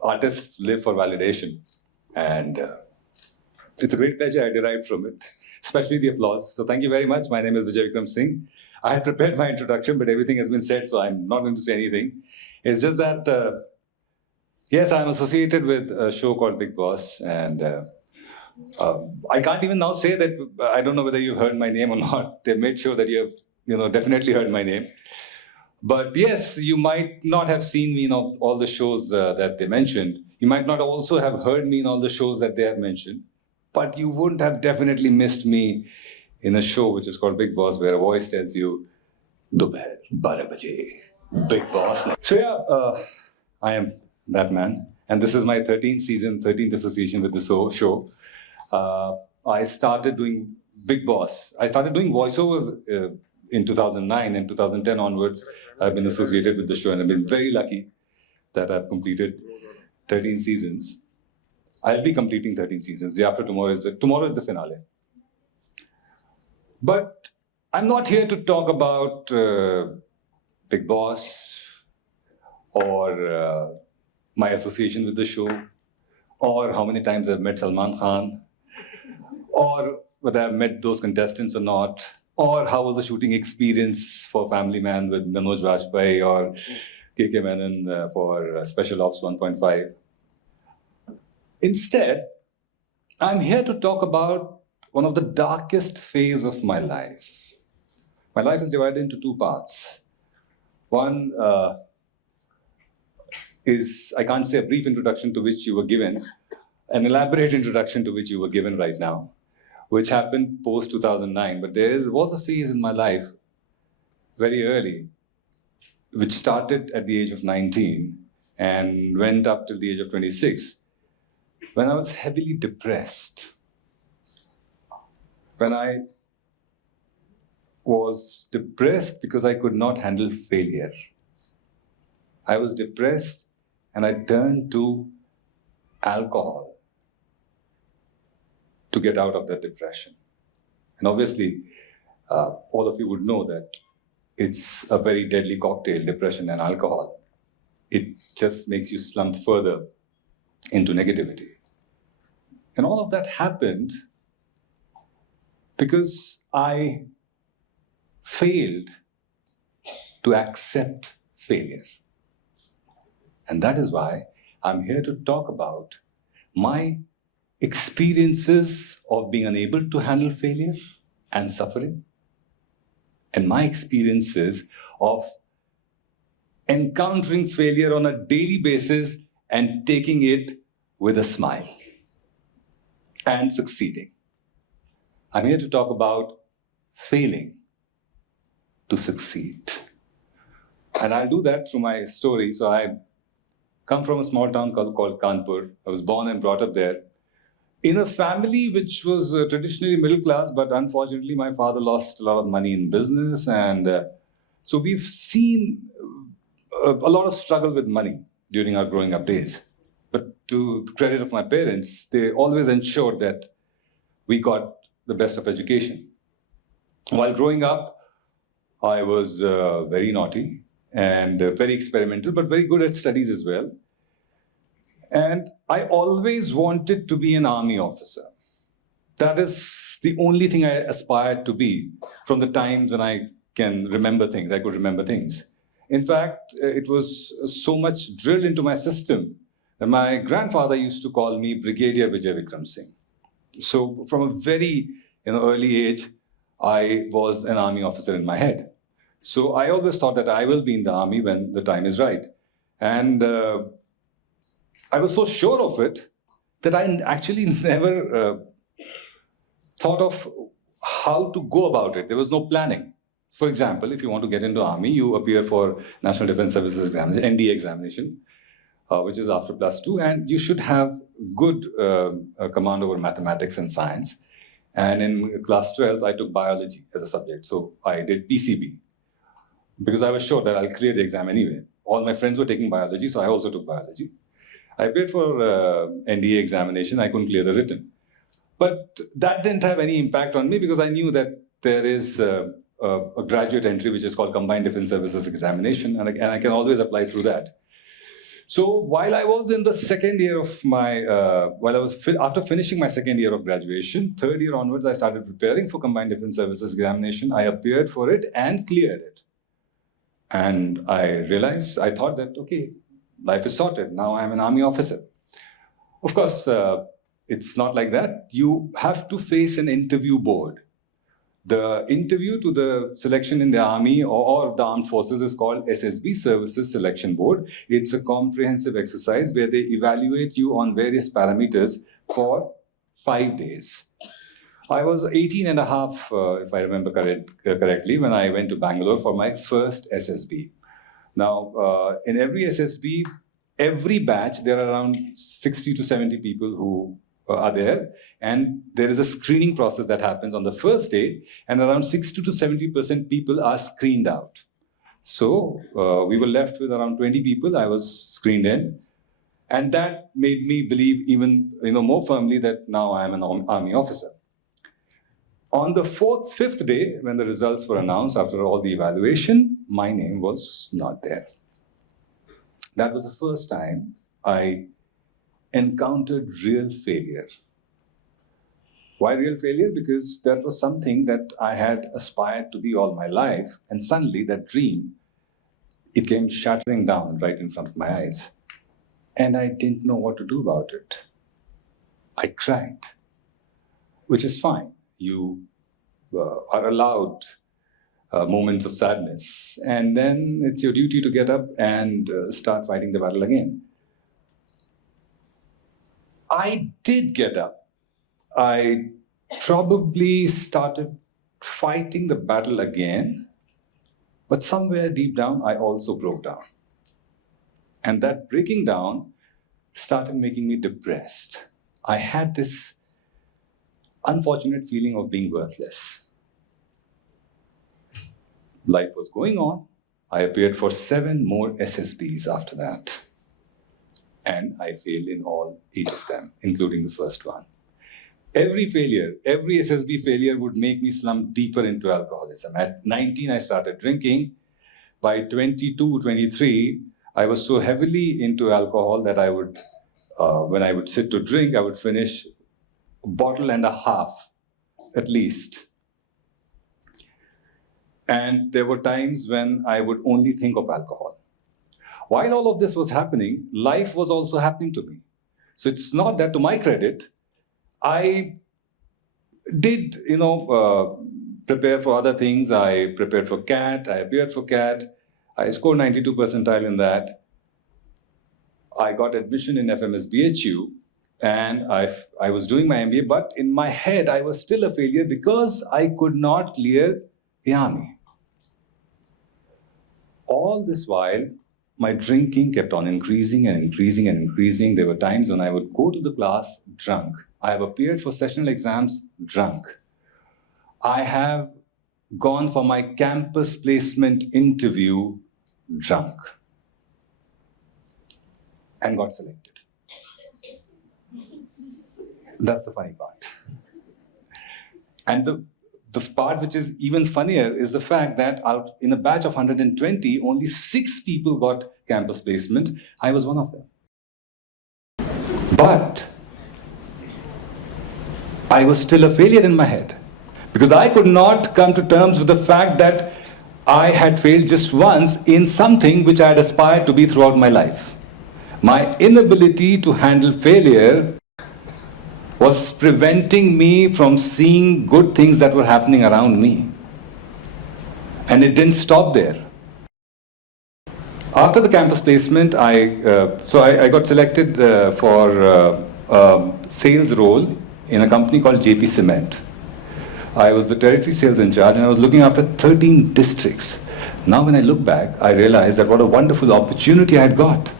artists live for validation. And it's a great pleasure I derived from it, especially the applause. So thank you very much. My name is Vijay Vikram Singh. I had prepared my introduction, but everything has been said, so I'm not going to say anything. It's just that, yes, I'm associated with a show called Bigg Boss, and I can't even now say that. I don't know whether you've heard my name or not. They made sure that you have, definitely heard my name. But yes, you might not have seen me in all the shows that they mentioned. You might not also have heard me in all the shows that they have mentioned. But you wouldn't have definitely missed me in a show which is called Bigg Boss, where a voice tells you, Dobhar 12 baje, Bigg Boss. So yeah, I am that man. And this is my 13th season, 13th association with the show. I started doing Bigg Boss. I started doing voiceovers in 2009, and 2010 onwards, I've been associated with the show, and I've been very lucky that I've completed 13 seasons. I'll be completing 13 seasons. The after tomorrow is the finale. But I'm not here to talk about Bigg Boss or my association with the show, or how many times I've met Salman Khan, or whether I've met those contestants or not, or how was the shooting experience for Family Man with Manoj Vajpayee or KK Menon for Special Ops 1.5. Instead, I'm here to talk about one of the darkest phase of my life. My life is divided into two parts. One is, I can't say a brief introduction to which you were given, an elaborate introduction to which you were given right now, which happened post 2009. But there was a phase in my life very early, which started at the age of 19 and went up till the age of 26, when I was heavily depressed. When I was depressed because I could not handle failure. I was depressed and I turned to alcohol to get out of that depression. And obviously, all of you would know that it's a very deadly cocktail, depression and alcohol. It just makes you slump further into negativity. And all of that happened because I failed to accept failure. And that is why I'm here to talk about my experiences of being unable to handle failure and suffering, and my experiences of encountering failure on a daily basis and taking it with a smile and succeeding. I'm here to talk about failing to succeed. And I'll do that through my story. So I come from a small town called Kanpur. I was born and brought up there in a family which was traditionally middle class, but unfortunately my father lost a lot of money in business. And so we've seen a lot of struggle with money during our growing up days. But to the credit of my parents, they always ensured that we got the best of education. While growing up, I was very naughty and very experimental, but very good at studies as well. And I always wanted to be an army officer. That is the only thing I aspired to be from the times when I can remember things, I could remember things. In fact, it was so much drilled into my system that my grandfather used to call me Brigadier Vijay Vikram Singh. So from a very early age, I was an army officer in my head. So I always thought that I will be in the army when the time is right. And I was so sure of it that I actually never thought of how to go about it. There was no planning. For example, if you want to get into army, you appear for National Defence Services examination, NDA examination, which is after +2, and you should have good command over mathematics and science. And in class 12, I took biology as a subject. So I did PCB because I was sure that I'll clear the exam anyway. All my friends were taking biology, so I also took biology. I appeared for NDA examination. I couldn't clear the written. But that didn't have any impact on me because I knew that there is a graduate entry which is called Combined Defence Services Examination, and I can always apply through that. So while I was in the second year of my, after finishing my second year of graduation, third year onwards, I started preparing for Combined Defense Services examination. I appeared for it and cleared it. And I thought that, okay, life is sorted. Now I'm an army officer. Of course, it's not like that. You have to face an interview board. The interview to the selection in the army or the armed forces is called SSB, Services Selection Board. It's a comprehensive exercise where they evaluate you on various parameters for 5 days. I was 18 and a half, if I remember correctly, when I went to Bangalore for my first SSB. Now, in every SSB, every batch, there are around 60 to 70 people who are there, and there is a screening process that happens on the first day, and around 60 to 70% people are screened out. So we were left with around 20 people. I was screened in, and that made me believe even more firmly that now I am an army officer. On the fifth day, when the results were announced after all the evaluation, my name was not there. That was the first time I encountered real failure. Why real failure? Because that was something that I had aspired to be all my life, and suddenly that dream, it came shattering down right in front of my eyes. And I didn't know what to do about it. I cried, which is fine. You are allowed moments of sadness, and then it's your duty to get up and start fighting the battle again. I did get up. I probably started fighting the battle again, but somewhere deep down, I also broke down. And that breaking down started making me depressed. I had this unfortunate feeling of being worthless. Life was going on. I appeared for 7 more SSBs after that. And I failed in all 8 of them, including the first one. Every failure, every SSB failure would make me slump deeper into alcoholism. At 19, I started drinking. By 22, 23, I was so heavily into alcohol that I would, when I would sit to drink, I would finish a bottle and a half, at least. And there were times when I would only think of alcohol. While all of this was happening, life was also happening to me. So it's not that, to my credit, I did, prepare for other things. I prepared for CAT. I appeared for CAT. I scored 92 percentile in that. I got admission in FMS BHU, and I was doing my MBA, but in my head, I was still a failure because I could not clear the army. All this while, my drinking kept on increasing and increasing and increasing. There were times when I would go to the class drunk. I have appeared for sessional exams drunk. I have gone for my campus placement interview drunk and got selected. That's the funny part. And the part which is even funnier is the fact that out in a batch of 120, only 6 people got campus placement. I was one of them. But I was still a failure in my head because I could not come to terms with the fact that I had failed just once in something which I had aspired to be throughout my life. My inability to handle failure was preventing me from seeing good things that were happening around me. And it didn't stop there. After the campus placement, I got selected for a sales role in a company called JP Cement. I was the territory sales in charge, and I was looking after 13 districts. Now when I look back, I realized that what a wonderful opportunity I had got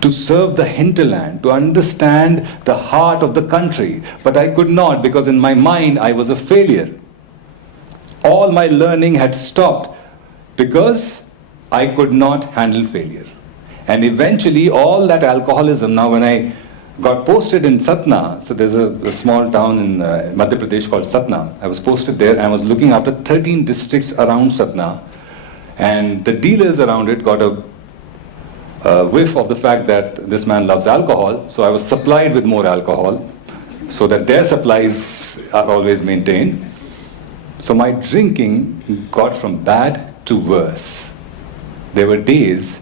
to serve the hinterland, to understand the heart of the country. But I could not, because in my mind, I was a failure. All my learning had stopped because I could not handle failure. And eventually, all that alcoholism, now when I got posted in Satna, so there's a small town in Madhya Pradesh called Satna. I was posted there and I was looking after 13 districts around Satna. And the dealers around it got a whiff of the fact that this man loves alcohol, so I was supplied with more alcohol so that their supplies are always maintained. So my drinking got from bad to worse. There were days,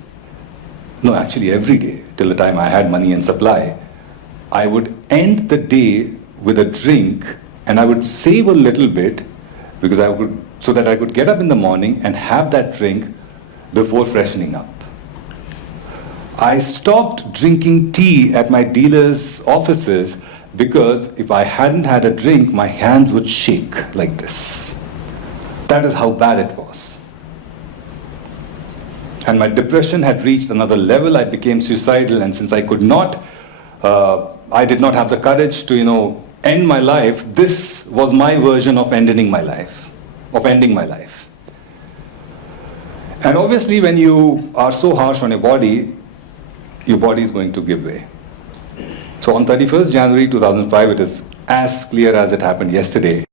no, actually every day, till the time I had money and supply, I would end the day with a drink and I would save a little bit because so that I could get up in the morning and have that drink before freshening up. I stopped drinking tea at my dealers' offices because if I hadn't had a drink, my hands would shake like this. That is how bad it was. And my depression had reached another level. I became suicidal, and since I could not, I did not have the courage to, end my life. This was my version of ending my life. And obviously, when you are so harsh on your body is going to give way. So on 31st January 2005, it is as clear as it happened yesterday.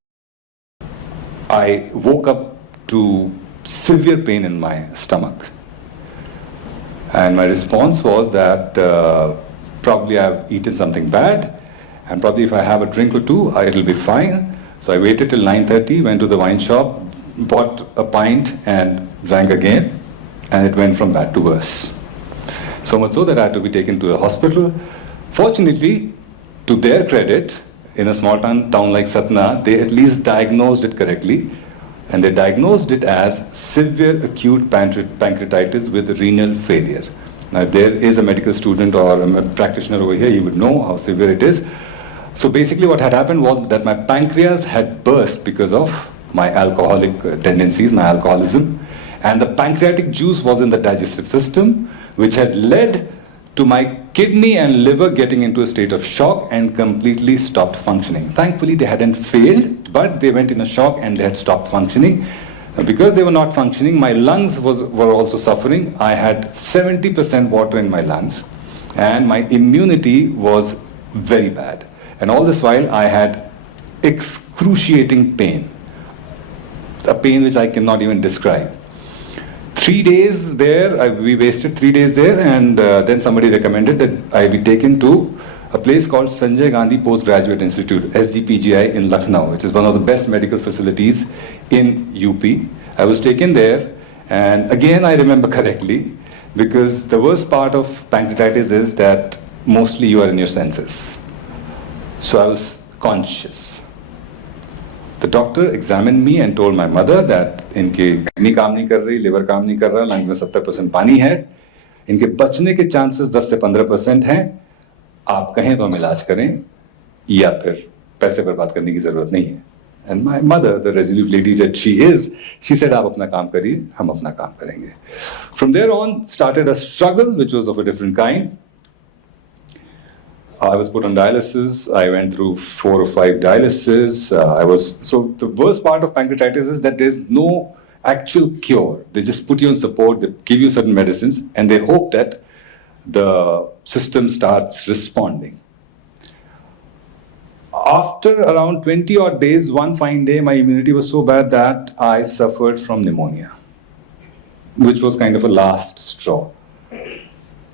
I woke up to severe pain in my stomach. And my response was that probably I've eaten something bad, and probably if I have a drink or two, it'll be fine. So I waited till 9:30, went to the wine shop, bought a pint and drank again, and it went from bad to worse. So much so that I had to be taken to a hospital. Fortunately, to their credit, in a small town like Satna, they at least diagnosed it correctly. And they diagnosed it as severe acute pancreatitis with renal failure. Now, if there is a medical student or a practitioner over here, he would know how severe it is. So basically what had happened was that my pancreas had burst because of my alcoholic tendencies, my alcoholism. And the pancreatic juice was in the digestive system, which had led to my kidney and liver getting into a state of shock and completely stopped functioning. Thankfully, they hadn't failed, but they went in a shock and they had stopped functioning. Because they were not functioning, my lungs were also suffering. I had 70% water in my lungs, and my immunity was very bad. And all this while, I had excruciating pain, a pain which I cannot even describe. 3 days there, we wasted 3 days there, and then somebody recommended that I be taken to a place called Sanjay Gandhi Postgraduate Institute, SGPGI in Lucknow, which is one of the best medical facilities in UP. I was taken there, and again I remember correctly, because the worst part of pancreatitis is that mostly you are in your senses. So I was conscious. The doctor examined me and told my mother that इनके kidney काम नहीं कर रही, liver काम नहीं कर रहा, lungs में 70% पानी है, इनके बचने के चांसेस 10 से 15% हैं, आप कहें तो हम इलाज करें या फिर पैसे बर्बाद करने की जरूरत नहीं है. And my mother, the resolute lady that she is, she said, आप अपना काम करिए, हम अपना काम करेंगे. From there on started a struggle which was of a different kind. I was put on dialysis. I went through 4 or 5 dialysis. So the worst part of pancreatitis is that there's no actual cure. They just put you on support, they give you certain medicines, and they hope that the system starts responding. After around 20 odd days, one fine day, my immunity was so bad that I suffered from pneumonia, which was kind of a last straw.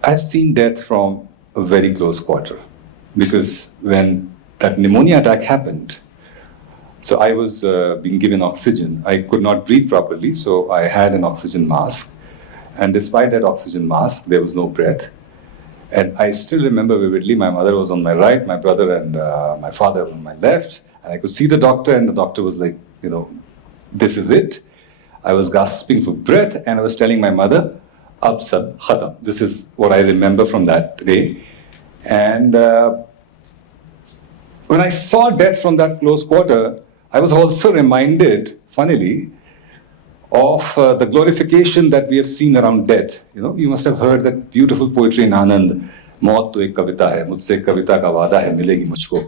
I've seen death from a very close quarter, because when that pneumonia attack happened, so I was being given oxygen. I could not breathe properly, so I had an oxygen mask. And despite that oxygen mask, there was no breath. And I still remember vividly, my mother was on my right, my brother and my father on my left. And I could see the doctor, and the doctor was like, this is it. I was gasping for breath, and I was telling my mother, ab sab khatam. This is what I remember from that day. And when I saw death from that close quarter, I was also reminded, funnily, of the glorification that we have seen around death. You must have heard that beautiful poetry in Anand. मौत तो एक कविता है, मुझसे कविता का वादा है, मिलेगी मुझको.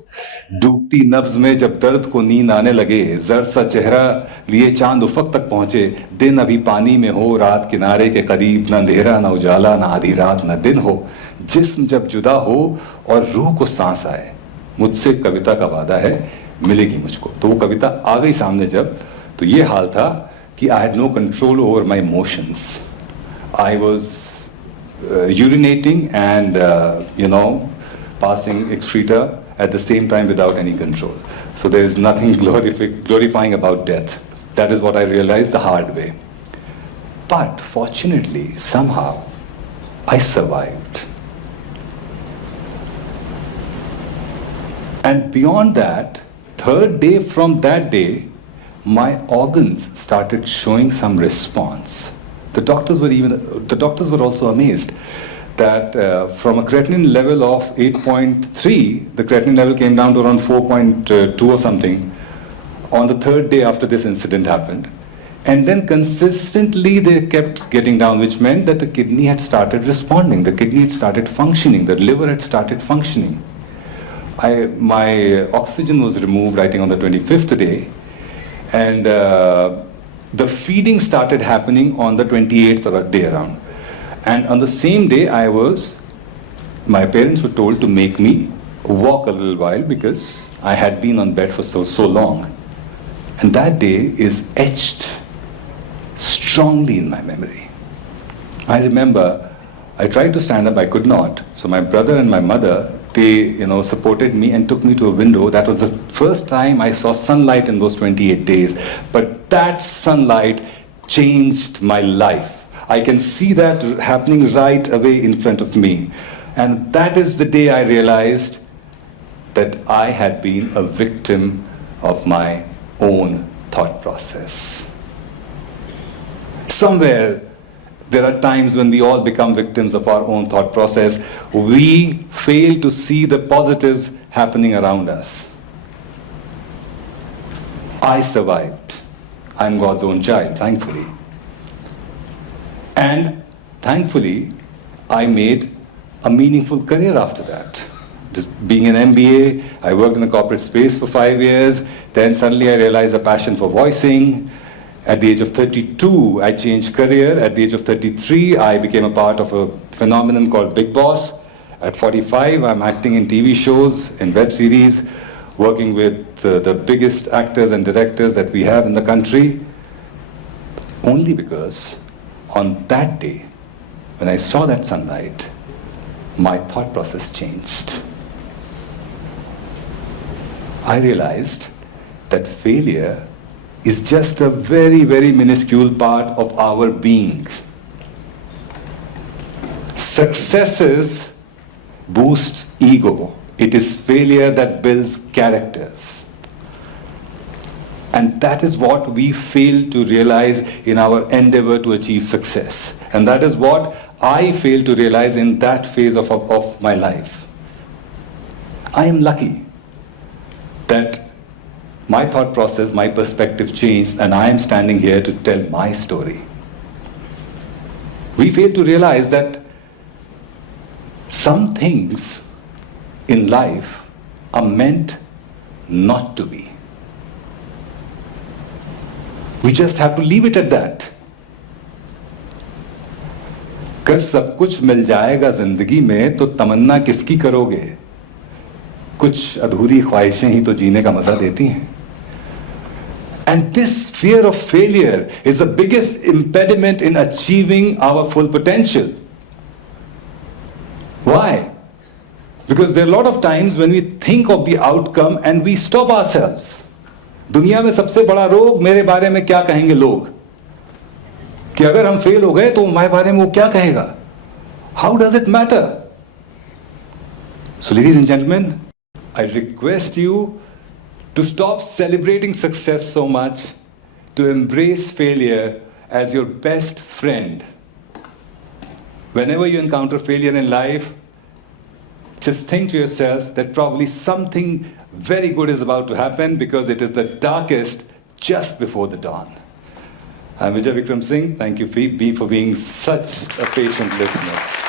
डूबती नब्ज में जब दर्द को नींद आने लगे, जर्द सा चेहरा लिए चांद उफक तक पहुंचे, दिन अभी पानी में हो, रात किनारे के करीब, न अंधेरा न उजाला, न आधी रात न दिन हो, जिस्म जब जुदा हो और रूह को सांस आए, मुझसे कविता का वादा है, मिलेगी मुझको. तो वो कविता आ गई सामने जब, तो ये हाल था कि I had no control over my emotions. I was urinating and, passing excreta at the same time without any control. So there is nothing glorifying about death. That is what I realized the hard way. But fortunately, somehow, I survived. And beyond that, third day from that day, my organs started showing some response. The doctors were also amazed that from a creatinine level of 8.3, the creatinine level came down to around 4.2 or something on the third day after this incident happened. And then consistently they kept getting down, which meant that the kidney had started responding, the kidney had started functioning, the liver had started functioning. My oxygen was removed, I think, on the 25th day, and the feeding started happening on the 28th day around. And on the same day, my parents were told to make me walk a little while because I had been on bed for so long. And that day is etched strongly in my memory. I remember I tried to stand up, I could not. So my brother and my mother, they supported me and took me to a window. That was the first time I saw sunlight in those 28 days. But that sunlight changed my life. I can see that happening right away in front of me. And that is the day I realized that I had been a victim of my own thought process. Somewhere, there are times when we all become victims of our own thought process. We fail to see the positives happening around us. I survived. I'm God's own child, thankfully. And thankfully, I made a meaningful career after that. Just being an MBA, I worked in the corporate space for 5 years. Then suddenly I realized a passion for voicing. At the age of 32, I changed career. At the age of 33, I became a part of a phenomenon called Bigg Boss. At 45, I'm acting in TV shows, in web series, working with the biggest actors and directors that we have in the country. Only because on that day, when I saw that sunlight, my thought process changed. I realized that failure is just a very, very minuscule part of our being. Successes boosts ego. It is failure that builds characters. And that is what we fail to realize in our endeavor to achieve success. And that is what I failed to realize in that phase of my life. I am lucky that my thought process, my perspective changed, and I am standing here to tell my story. We fail to realize that some things in life are meant not to be. We just have to leave it at that. अगर सब कुछ मिल जाएगा जिंदगी में तो तमन्ना किसकी करोगे? कुछ अधूरी ख्वाहिशें ही तो जीने का मजा देती हैं. And this fear of failure is the biggest impediment in achieving our full potential. Why? Because there are a lot of times when we think of the outcome and we stop ourselves. दुनिया में सबसे बड़ा रोग मेरे बारे में क्या कहेंगे लोग? कि अगर हम फेल हो गए तो हमारे बारे में वो क्या कहेगा? How does it matter? So ladies and gentlemen, I request you to stop celebrating success so much, to embrace failure as your best friend. Whenever you encounter failure in life, just think to yourself that probably something very good is about to happen because it is the darkest just before the dawn. I'm Vijay Vikram Singh. Thank you, B, for being such a patient listener.